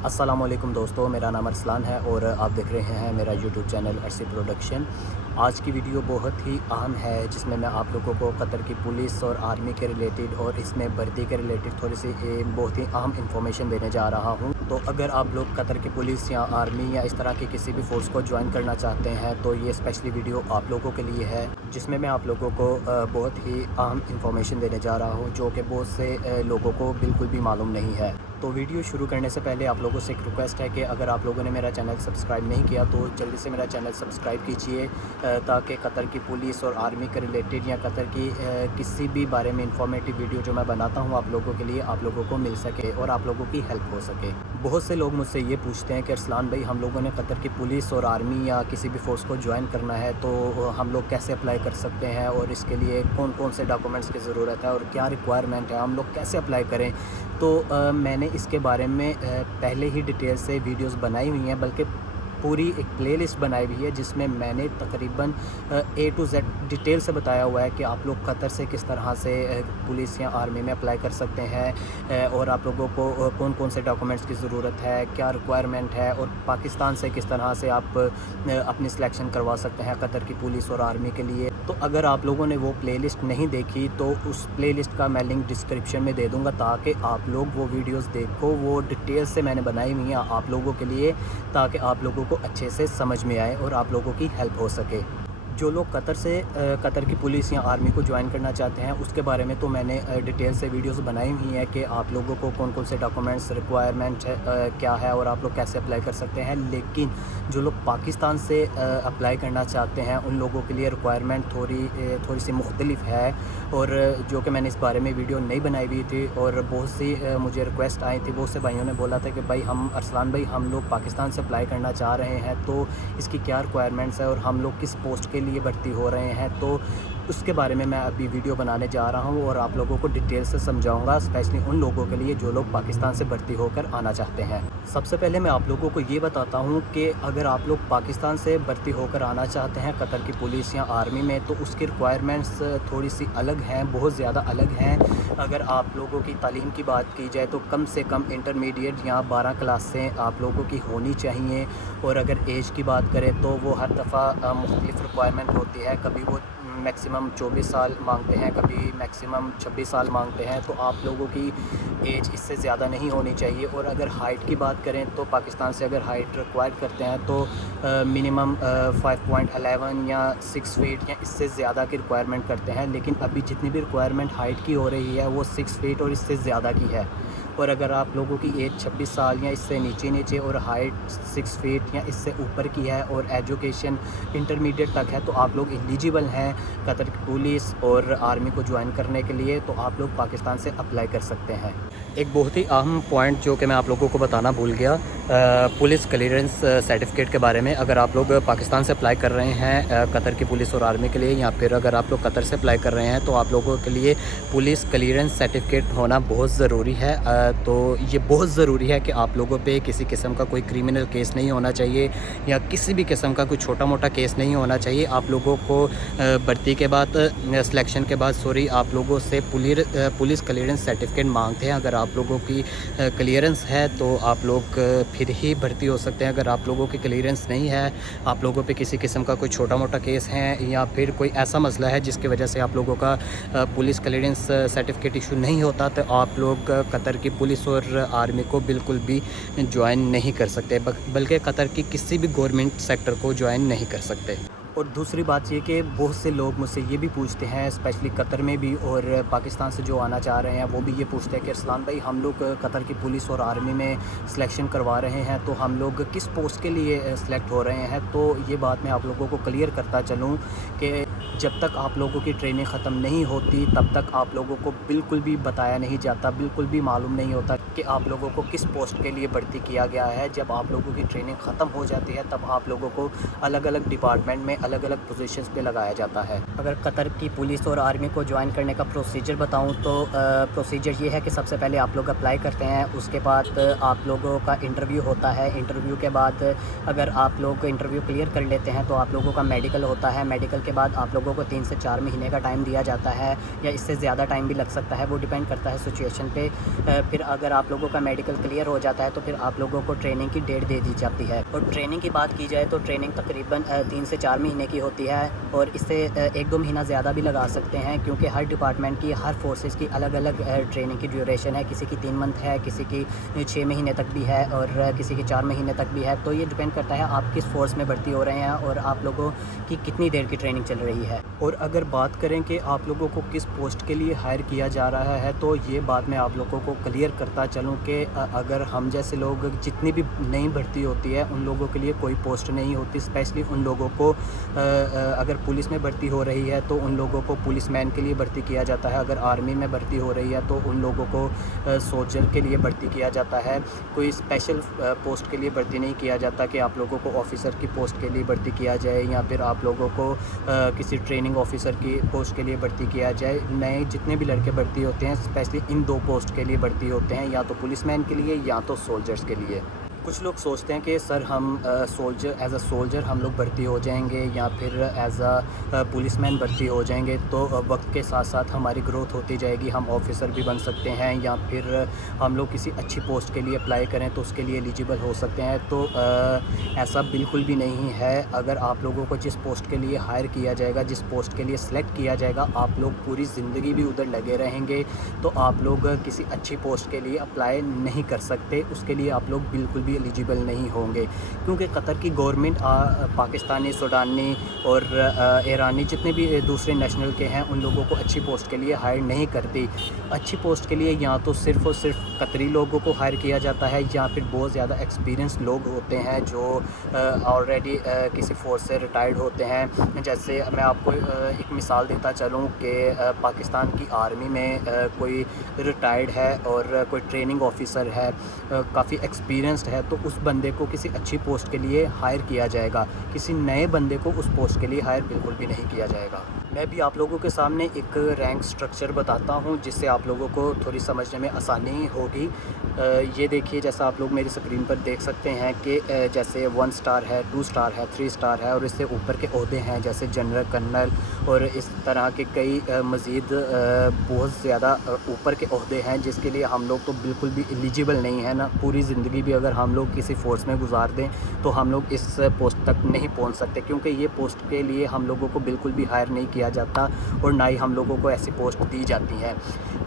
अस्सलाम वालेकुम दोस्तों, मेरा नाम अरसलान है और आप देख रहे हैं मेरा यूट्यूब चैनल अरसी प्रोडक्शन। आज की वीडियो बहुत ही अहम है जिसमें मैं आप लोगों को कतर की पुलिस और आर्मी के रिलेटेड और इसमें भर्ती के रिलेटेड थोड़ी सी बहुत ही अहम इंफॉर्मेशन देने जा रहा हूं। तो अगर आप लोग कतर की पुलिस या आर्मी या इस तरह की किसी भी फोर्स को ज्वाइन करना चाहते हैं तो ये स्पेशली वीडियो आप लोगों के लिए है, जिसमें मैं आप लोगों को बहुत ही अहम इंफॉर्मेशन देने जा रहा हूँ जो कि बहुत से लोगों को बिल्कुल भी मालूम नहीं है। तो वीडियो शुरू करने से पहले आप लोगों से एक रिक्वेस्ट है कि अगर आप लोगों ने मेरा चैनल सब्सक्राइब नहीं किया तो जल्दी से मेरा चैनल सब्सक्राइब कीजिए ताकि कतर की पुलिस और आर्मी के रिलेटेड या कतर की किसी भी बारे में इंफॉर्मेटिव वीडियो जो मैं बनाता हूँ आप लोगों के लिए आप लोगों को मिल सके और आप लोगों की हेल्प हो सके। बहुत से लोग मुझसे ये पूछते हैं कि अरसलान भाई, हम लोगों ने कतर की पुलिस और आर्मी या किसी भी फोर्स को ज्वाइन करना है तो हम लोग कैसे अप्लाई कर सकते हैं और इसके लिए कौन कौन से डॉक्यूमेंट्स की ज़रूरत है और क्या रिक्वायरमेंट है, हम लोग कैसे अप्लाई करें। तो मैंने इसके बारे में पहले ही डिटेल से वीडियोस बनाई हुई हैं, बल्कि पूरी एक प्लेलिस्ट बनाई हुई है जिसमें मैंने तकरीबन A to Z डिटेल से बताया हुआ है कि आप लोग कतर से किस तरह से पुलिस या आर्मी में अप्लाई कर सकते हैं और आप लोगों को कौन कौन से डॉक्यूमेंट्स की ज़रूरत है, क्या रिक्वायरमेंट है और पाकिस्तान से किस तरह से आप अपनी सिलेक्शन करवा सकते हैं कतर की पुलिस और आर्मी के लिए। तो अगर आप लोगों ने वो प्लेलिस्ट नहीं देखी तो उस प्लेलिस्ट का मैं लिंक डिस्क्रिप्शन में दे दूंगा ताकि आप लोग वो वीडियोस देखो। वो डिटेल से मैंने बनाई हुई हैं आप लोगों के लिए ताकि आप लोगों को अच्छे से समझ में आए और आप लोगों की हेल्प हो सके। जो लोग कतर की पुलिस या आर्मी को ज्वाइन करना चाहते हैं उसके बारे में तो मैंने डिटेल से वीडियोस बनाई हुई हैं कि आप लोगों को कौन कौन से डॉक्यूमेंट्स रिक्वायरमेंट क्या है और आप लोग कैसे अप्लाई कर सकते हैं। लेकिन जो लोग पाकिस्तान से अप्लाई करना चाहते हैं उन लोगों के लिए रिक्वायरमेंट थोड़ी सी मुख्तलिफ है और जो कि मैंने इस बारे में वीडियो नहीं बनाई हुई थी और बहुत सी मुझे रिक्वेस्ट आई थी। बहुत से भाइयों ने बोला था कि भाई अरसलान भाई, हम लोग पाकिस्तान से अप्लाई करना चाह रहे हैं तो इसकी क्या रिक्वायरमेंट्स है और हम लोग किस पोस्ट के लिए भर्ती हो रहे हैं। तो उसके बारे में मैं अभी वीडियो बनाने जा रहा हूं और आप लोगों को डिटेल से समझाऊंगा, स्पेशली उन लोगों के लिए जो लोग पाकिस्तान से भर्ती होकर आना चाहते हैं। सबसे पहले मैं आप लोगों को ये बताता हूं कि अगर आप लोग पाकिस्तान से भर्ती होकर आना चाहते हैं कतर की पुलिस या आर्मी में तो उसकी रिक्वायरमेंट्स थोड़ी सी अलग हैं, बहुत ज़्यादा अलग हैं। अगर आप लोगों की तालीम की बात की जाए तो कम से कम इंटरमीडिएट या 12 क्लास से आप लोगों की होनी चाहिए और अगर एज की बात करें तो वो हर दफ़ा मुख्तलिफ रिक्वायरमेंट होती है। कभी वो मैक्सिमम 24 साल मांगते हैं, कभी मैक्सिमम 26 साल मांगते हैं, तो आप लोगों की एज इससे ज़्यादा नहीं होनी चाहिए। और अगर हाइट की बात करें तो पाकिस्तान से अगर हाइट रिक्वायर करते हैं तो मिनिमम 5.11 या 6 फीट या इससे ज़्यादा की रिक्वायरमेंट करते हैं। लेकिन अभी जितनी भी रिक्वायरमेंट हाइट की हो रही है वो 6 फीट और इससे ज़्यादा की है। और अगर आप लोगों की एज 26 साल या इससे नीचे और हाइट 6 फीट या इससे ऊपर की है और एजुकेशन इंटरमीडिएट तक है तो आप लोग एलिजिबल हैं कतर की पुलिस और आर्मी को ज्वाइन करने के लिए, तो आप लोग पाकिस्तान से अप्लाई कर सकते हैं। एक बहुत ही अहम पॉइंट जो कि मैं आप लोगों को बताना भूल गया, पुलिस क्लियरेंस सर्टिफिकेट के बारे में। अगर आप लोग पाकिस्तान से अप्लाई कर रहे हैं कतर की पुलिस और आर्मी के लिए या फिर अगर आप लोग कतर से अप्लाई कर रहे हैं तो आप लोगों के लिए पुलिस क्लियरेंस सर्टिफिकेट होना बहुत ज़रूरी है। तो ये बहुत ज़रूरी है कि आप लोगों पे किसी किस्म का कोई क्रिमिनल केस नहीं होना चाहिए या किसी भी किस्म का कोई छोटा मोटा केस नहीं होना चाहिए। आप लोगों को भर्ती के बाद सिलेक्शन के बाद आप लोगों से पुलिस क्लियरेंस सर्टिफिकेट मांगते हैं। अगर आप लोगों की क्लियरेंस है तो आप लोग फिर ही भर्ती हो सकते हैं। अगर आप लोगों की क्लियरेंस नहीं है, आप लोगों पे किसी किस्म का कोई छोटा मोटा केस है या फिर कोई ऐसा मसला है जिसकी वजह से आप लोगों का पुलिस क्लियरेंस सर्टिफिकेट इशू नहीं होता, तो आप लोग कतर की पुलिस और आर्मी को बिल्कुल भी ज्वाइन नहीं कर सकते, बल्कि कतर की किसी भी गवर्नमेंट सेक्टर को ज्वाइन नहीं कर सकते। और दूसरी बात ये कि बहुत से लोग मुझसे ये भी पूछते हैं, स्पेशली कतर में भी और पाकिस्तान से जो आना चाह रहे हैं वो भी ये पूछते हैं कि अरसलान भाई, हम लोग कतर की पुलिस और आर्मी में सिलेक्शन करवा रहे हैं तो हम लोग किस पोस्ट के लिए सिलेक्ट हो रहे हैं। तो ये बात मैं आप लोगों को क्लियर करता चलूँ कि जब तक आप लोगों की ट्रेनिंग ख़त्म नहीं होती तब तक आप लोगों को बिल्कुल भी बताया नहीं जाता, बिल्कुल भी मालूम नहीं होता कि आप लोगों को किस पोस्ट के लिए भर्ती किया गया है। जब आप लोगों की ट्रेनिंग ख़त्म हो जाती है तब आप लोगों को अलग अलग डिपार्टमेंट में الگ الگ پوزیشنز پہ لگایا جاتا ہے۔ اگر قطر کی پولیس اور آرمی کو جوائن کرنے کا پروسیجر بتاؤں تو پروسیجر یہ ہے کہ سب سے پہلے آپ لوگ اپلائی کرتے ہیں، اس کے بعد آپ لوگوں کا انٹرویو ہوتا ہے۔ انٹرویو کے بعد اگر آپ لوگ انٹرویو کلیئر کر لیتے ہیں تو آپ لوگوں کا میڈیکل ہوتا ہے۔ میڈیکل کے بعد آپ لوگوں کو 3 سے 4 مہینے کا ٹائم دیا جاتا ہے، یا اس سے زیادہ ٹائم بھی لگ سکتا ہے، وہ ڈیپینڈ کرتا ہے سچویشن پہ۔ پھر اگر آپ لوگوں کا میڈیکل کلیئر ہو جاتا ہے تو پھر آپ لوگوں کو ٹریننگ کی ڈیٹ دے دی جاتی ہے۔ اور ٹریننگ کی بات کی جائے تو ٹریننگ تقریباً 3 سے 4 مہینے کی ہوتی ہے، اور اس سے 1-2 مہینہ زیادہ بھی لگا سکتے ہیں، کیونکہ ہر ڈپارٹمنٹ کی، ہر فورسز کی الگ الگ ٹریننگ کی ڈیوریشن ہے۔ کسی کی 3 منتھ ہے، کسی کی 6 مہینے تک بھی ہے، اور کسی کی 4 مہینے تک بھی ہے۔ تو یہ ڈپینڈ کرتا ہے آپ کس فورس میں بھرتی ہو رہے ہیں اور آپ لوگوں کی کتنی دیر کی ٹریننگ چل رہی ہے۔ اور اگر بات کریں کہ آپ لوگوں کو کس پوسٹ کے لیے ہائر کیا جا رہا ہے، تو یہ بات میں آپ لوگوں کو کلیئر کرتا چلوں کہ اگر ہم جیسے لوگ جتنی بھی نئی بھرتی ہوتی ہے ان لوگوں کے لیے کوئی پوسٹ نہیں ہوتی، اسپیشلی ان لوگوں کو اگر پولیس میں بھرتی ہو رہی ہے تو ان لوگوں کو پولیس مین کے لیے بھرتی کیا جاتا ہے، اگر آرمی میں بھرتی ہو رہی ہے تو ان لوگوں کو سولجر کے لیے بھرتی کیا جاتا ہے۔ کوئی اسپیشل پوسٹ کے لیے بھرتی نہیں کیا جاتا کہ آپ لوگوں کو آفیسر کی پوسٹ کے لیے بھرتی کیا جائے، یا پھر آپ لوگوں کو کسی ٹریننگ آفیسر کی پوسٹ کے لیے بھرتی کیا جائے۔ نئے جتنے بھی لڑکے بھرتی ہوتے ہیں اسپیشلی ان 2 پوسٹ کے لیے بھرتی ہوتے ہیں، یا تو پولیس مین کے لیے یا تو سولجرز کے لیے۔ کچھ لوگ سوچتے ہیں کہ سر ہم ایز اے سولجر ہم لوگ بھرتی ہو جائیں گے، یا پھر ایز اے پولیس مین بھرتی ہو جائیں گے تو وقت کے ساتھ ساتھ ہماری گروتھ ہوتی جائے گی، ہم آفیسر بھی بن سکتے ہیں، یا پھر ہم لوگ کسی اچھی پوسٹ کے لیے اپلائی کریں تو اس کے لیے ایلیجیبل ہو سکتے ہیں۔ تو ایسا بالکل بھی نہیں ہے۔ اگر آپ لوگوں کو جس پوسٹ کے لیے ہائر کیا جائے گا، جس پوسٹ کے لیے سلیکٹ کیا جائے گا، آپ لوگ پوری زندگی بھی ادھر لگے رہیں گے تو آپ لوگ کسی اچھی پوسٹ کے لیے اپلائی نہیں کر سکتے، اس کے لیے آپ لوگ بالکل بھی ایلیجیبل نہیں ہوں گے، کیونکہ قطر کی گورنمنٹ پاکستانی، سوڈانی اور ایرانی جتنے بھی دوسرے نیشنل کے ہیں ان لوگوں کو اچھی پوسٹ کے لیے ہائر نہیں کرتی۔ اچھی پوسٹ کے لیے یا تو صرف اور صرف قطری لوگوں کو ہائر کیا جاتا ہے، یا پھر بہت زیادہ ایکسپیرینس لوگ ہوتے ہیں جو آلریڈی کسی فورس سے ریٹائرڈ ہوتے ہیں۔ جیسے میں آپ کو ایک مثال دیتا چلوں کہ پاکستان کی آرمی میں کوئی ریٹائرڈ ہے اور کوئی ٹریننگ آفیسر ہے، کافی ایکسپیرینسڈ ہے، تو اس بندے کو کسی اچھی پوسٹ کے لیے ہائر کیا جائے گا، کسی نئے بندے کو اس پوسٹ کے لیے ہائر بالکل بھی نہیں کیا جائے گا۔ میں بھی آپ لوگوں کے سامنے ایک رینک سٹرکچر بتاتا ہوں جس سے آپ لوگوں کو تھوڑی سمجھنے میں آسانی ہوگی۔ یہ دیکھیے، جیسا آپ لوگ میری اسکرین پر دیکھ سکتے ہیں کہ جیسے 1 سٹار ہے، 2 سٹار ہے، 3 سٹار ہے، اور اس سے اوپر کے عہدے ہیں جیسے جنرل، کرنل، اور اس طرح کے کئی مزید بہت زیادہ اوپر کے عہدے ہیں جس کے لیے ہم لوگ تو بالکل بھی ایلیجیبل نہیں ہیں نا۔ پوری زندگی بھی اگر ہم لوگ کسی فورس میں گزار دیں تو ہم لوگ اس پوسٹ تک نہیں پہنچ سکتے، کیونکہ یہ پوسٹ کے لیے ہم لوگوں کو بالکل بھی ہائر نہیں کیا جاتا، اور نہ ہی ہم لوگوں کو ایسی پوسٹ دی جاتی ہیں۔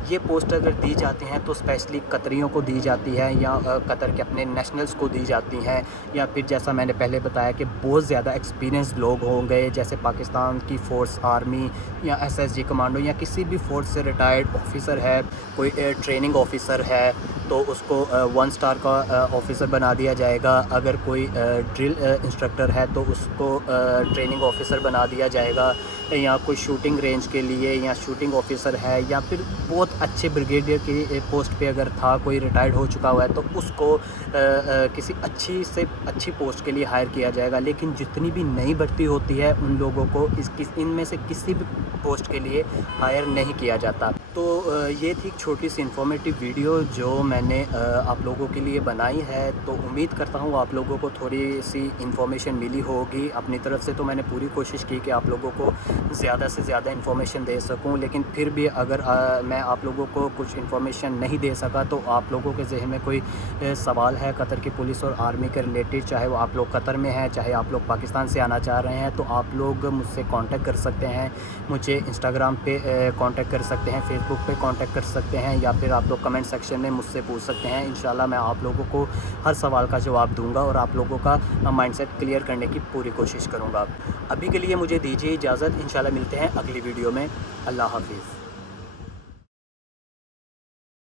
یہ پوسٹ اگر دی جاتی ہیں تو اسپیشلی قطریوں کو دی جاتی ہے، یا قطر کے اپنے نیشنلز کو دی جاتی ہیں، یا پھر جیسا میں نے پہلے بتایا کہ بہت زیادہ ایکسپیرینس لوگ ہوں گے، جیسے پاکستان کی فورس، آرمی یا SSG کمانڈو، یا کسی بھی فورس سے ریٹائرڈ آفیسر ہے، کوئی ٹریننگ آفیسر ہے تو اس کو 1 سٹار کا آفیسر بنا دیا جائے گا۔ اگر کوئی ڈرل انسٹرکٹر ہے تو اس کو ٹریننگ آفیسر بنا دیا جائے گا، یا کوئی شوٹنگ رینج کے لیے یا شوٹنگ آفیسر ہے، یا پھر بہت اچھے بریگیڈیئر کی پوسٹ پہ اگر تھا، کوئی ریٹائرڈ ہو چکا ہوا ہے تو اس کو کسی اچھی سے اچھی پوسٹ کے لیے ہائر کیا جائے گا۔ لیکن جتنی بھی نئی بھرتی ہوتی ہے ان لوگوں کو ان میں سے کسی بھی پوسٹ کے لیے ہائر نہیں کیا جاتا۔ تو یہ تھی ایک چھوٹی سی انفارمیٹیو ویڈیو جو میں نے آپ لوگوں کے لیے بنائی ہے، تو امید کرتا ہوں آپ لوگوں کو تھوڑی سی انفارمیشن ملی ہوگی۔ اپنی طرف سے تو میں نے پوری کوشش کی کہ آپ لوگوں کو زیادہ سے زیادہ انفارمیشن دے سکوں، لیکن پھر بھی اگر میں آپ لوگوں کو کچھ انفارمیشن نہیں دے سکا تو آپ لوگوں کے ذہن میں کوئی سوال ہے قطر کی پولیس اور آرمی کے ریلیٹڈ، چاہے وہ آپ لوگ قطر میں ہیں، چاہے آپ لوگ پاکستان سے آنا چاہ رہے ہیں، تو آپ لوگ مجھ سے کانٹیکٹ کر سکتے ہیں۔ مجھے انسٹاگرام پہ کانٹیکٹ کر سکتے ہیں، فیس بک پہ کانٹیکٹ کر سکتے ہیں، یا پھر آپ لوگ کمنٹ سیکشن میں مجھ سے پوچھ سکتے ہیں۔ انشاءاللہ میں آپ لوگوں کو ہر سوال کا جواب دوں گا اور آپ لوگوں کا مائنڈ سیٹ کلیئر کرنے کی پوری کوشش کروں گا۔ ابھی کے لیے مجھے دیجیے اجازت، انشاءاللہ ملتے ہیں اگلی ویڈیو میں۔ اللہ حافظ۔